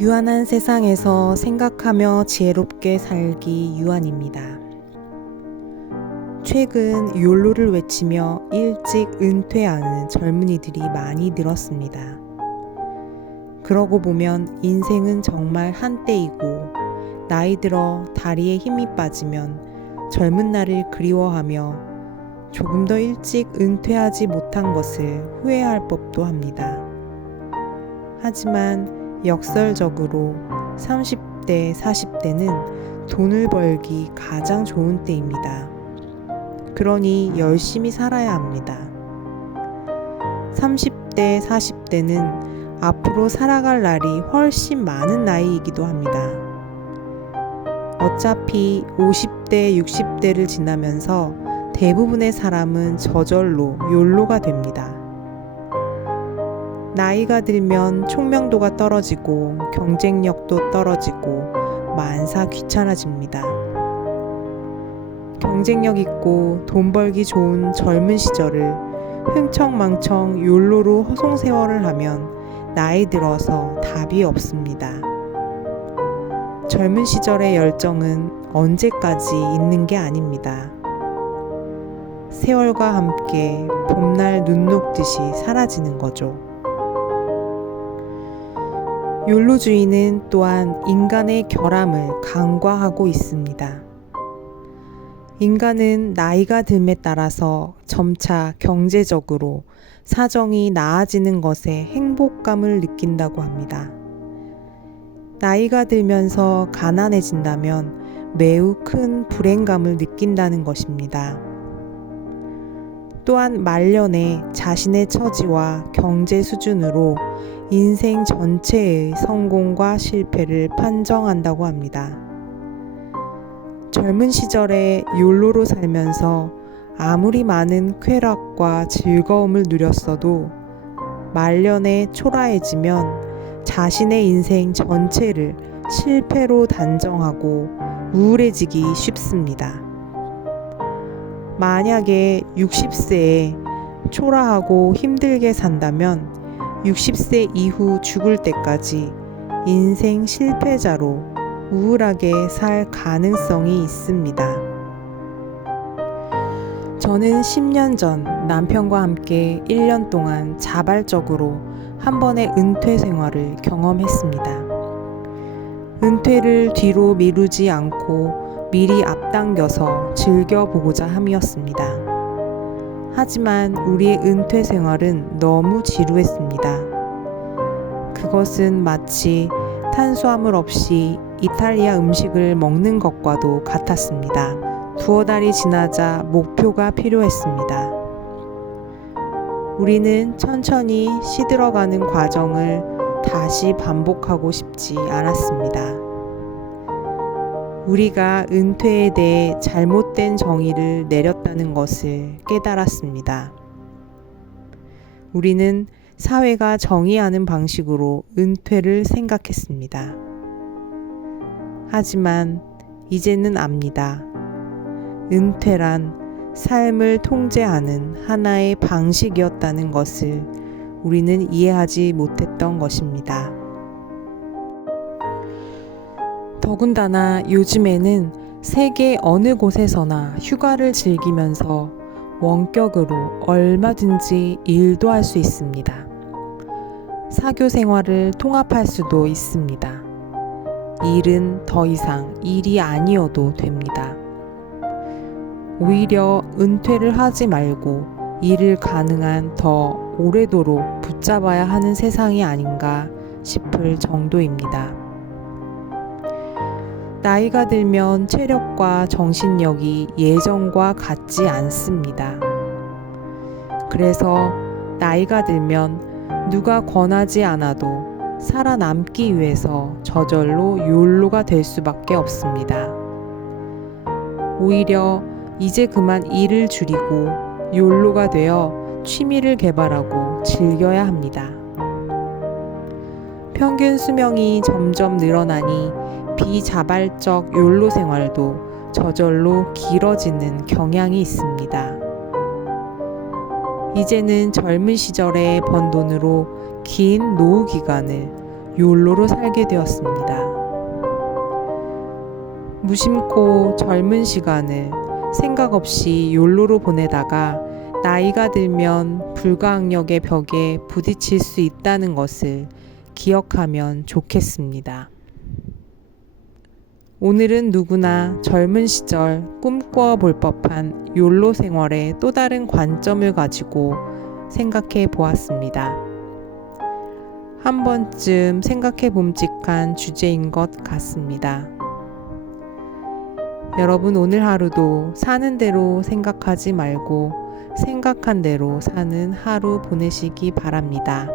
유한한 세상에서 생각하며 지혜롭게 살기 유한입니다. 최근 욜로를 외치며 일찍 은퇴하는 젊은이들이 많이 늘었습니다. 그러고 보면 인생은 정말 한때이고 나이 들어 다리에 힘이 빠지면 젊은 날을 그리워하며 조금 더 일찍 은퇴하지 못한 것을 후회할 법도 합니다. 하지만 역설적으로 30대, 40대는 돈을 벌기 가장 좋은 때입니다. 그러니 열심히 살아야 합니다. 30대, 40대는 앞으로 살아갈 날이 훨씬 많은 나이이기도 합니다. 어차피 50대, 60대를 지나면서 대부분의 사람은 저절로 욜로가 됩니다. 나이가 들면 총명도가 떨어지고 경쟁력도 떨어지고 만사 귀찮아집니다. 경쟁력 있고 돈 벌기 좋은 젊은 시절을 흥청망청 욜로로 허송세월을 하면 나이 들어서 답이 없습니다. 젊은 시절의 열정은 언제까지 있는 게 아닙니다. 세월과 함께 봄날 눈 녹듯이 사라지는 거죠. 욜로주의는 또한 인간의 결함을 간과하고 있습니다. 인간은 나이가 듦에 따라서 점차 경제적으로 사정이 나아지는 것에 행복감을 느낀다고 합니다. 나이가 들면서 가난해진다면 매우 큰 불행감을 느낀다는 것입니다. 또한 말년에 자신의 처지와 경제 수준으로 인생 전체의 성공과 실패를 판정한다고 합니다. 젊은 시절에 욜로로 살면서 아무리 많은 쾌락과 즐거움을 누렸어도 말년에 초라해지면 자신의 인생 전체를 실패로 단정하고 우울해지기 쉽습니다. 만약에 60세에 초라하고 힘들게 산다면 60세 이후 죽을 때까지 인생 실패자로 우울하게 살 가능성이 있습니다. 저는 10년 전 남편과 함께 1년 동안 자발적으로 한 번의 은퇴 생활을 경험했습니다. 은퇴를 뒤로 미루지 않고 미리 앞당겨서 즐겨보고자 함이었습니다. 하지만 우리의 은퇴 생활은 너무 지루했습니다. 그것은 마치 탄수화물 없이 이탈리아 음식을 먹는 것과도 같았습니다. 두어 달이 지나자 목표가 필요했습니다. 우리는 천천히 시들어가는 과정을 다시 반복하고 싶지 않았습니다. 우리가 은퇴에 대해 잘못된 정의를 내렸다는 것을 깨달았습니다. 우리는 사회가 정의하는 방식으로 은퇴를 생각했습니다. 하지만 이제는 압니다. 은퇴란 삶을 통제하는 하나의 방식이었다는 것을 우리는 이해하지 못했던 것입니다. 더군다나 요즘에는 세계 어느 곳에서나 휴가를 즐기면서 원격으로 얼마든지 일도 할 수 있습니다. 사교 생활을 통합할 수도 있습니다. 일은 더 이상 일이 아니어도 됩니다. 오히려 은퇴를 하지 말고 일을 가능한 더 오래도록 붙잡아야 하는 세상이 아닌가 싶을 정도입니다. 나이가 들면 체력과 정신력이 예전과 같지 않습니다. 그래서 나이가 들면 누가 권하지 않아도 살아남기 위해서 저절로 욜로가 될 수밖에 없습니다. 오히려 이제 그만 일을 줄이고 욜로가 되어 취미를 개발하고 즐겨야 합니다. 평균 수명이 점점 늘어나니 비자발적 욜로 생활도 저절로 길어지는 경향이 있습니다. 이제는 젊은 시절에 번 돈으로 긴 노후 기간을 욜로로 살게 되었습니다. 무심코 젊은 시간을 생각 없이 욜로로 보내다가 나이가 들면 불가항력의 벽에 부딪힐 수 있다는 것을 기억하면 좋겠습니다. 오늘은 누구나 젊은 시절 꿈꿔 볼 법한 욜로 생활의 또 다른 관점을 가지고 생각해 보았습니다. 한 번쯤 생각해 봄직한 주제인 것 같습니다. 여러분, 오늘 하루도 사는 대로 생각하지 말고 생각한 대로 사는 하루 보내시기 바랍니다.